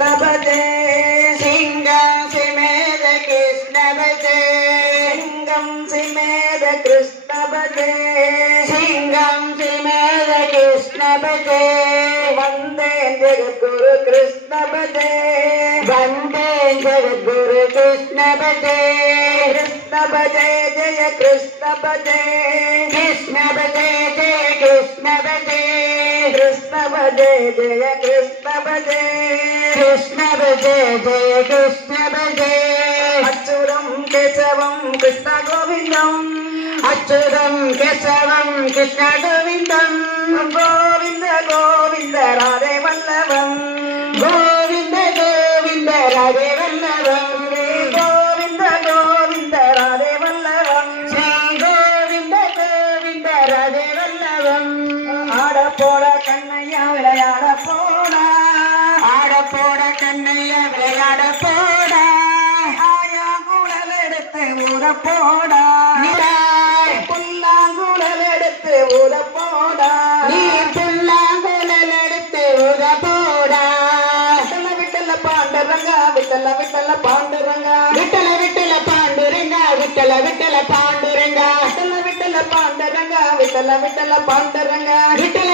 कृष्ण भजे सिंगम सिमेर कृष्ण भजे सिंगम सिमेर कृष्ण भजे सिंगम सिमेर कृष्ण भजे वंदे जगद्गुरु कृष्ण भजे वंदे जगद्गुरु कृष्ण भजे कृष्ण भजे जय कृष्ण भजे कृष्ण भजे जय कृष्ण भजे कृष्ण भजे जय कृष्ण भजे कृष्ण भजे जय कृष्ण भजे अच्युतं केशवं कृष्ण गोविंदं अच्युतं केशवं कृष्ण गोविंदं गोविंद गोविंद राधे वल्लभं गोविंद गोविंद राधे वल्लभं गोविंद गोविंद राधे वल्लभं श्री गोविंद गोविंद राधे वल्लभं ஆட போட கண்ணையா விளையாட போடா ஆட போட கண்ணையா விளையாட போடா ஆயா குழல் எடுத்து ஊற போடா நீராய் புல்லாங்குழல் எடுத்து ஊற போடா நீ புல்லாங்குழல் எடுத்து ஊற போடா விட்டல பாண்டுரங்கா விட்டல விட்டல பாண்டுரங்கா விட்டல விட்டல பாண்டுரங்கா விட்டல விட்டல பாண்டுரங்கா விட்டல விட்டல பாண்டுரங்கா விட்டல விட்டல பாண்டுரங்கா விட்டல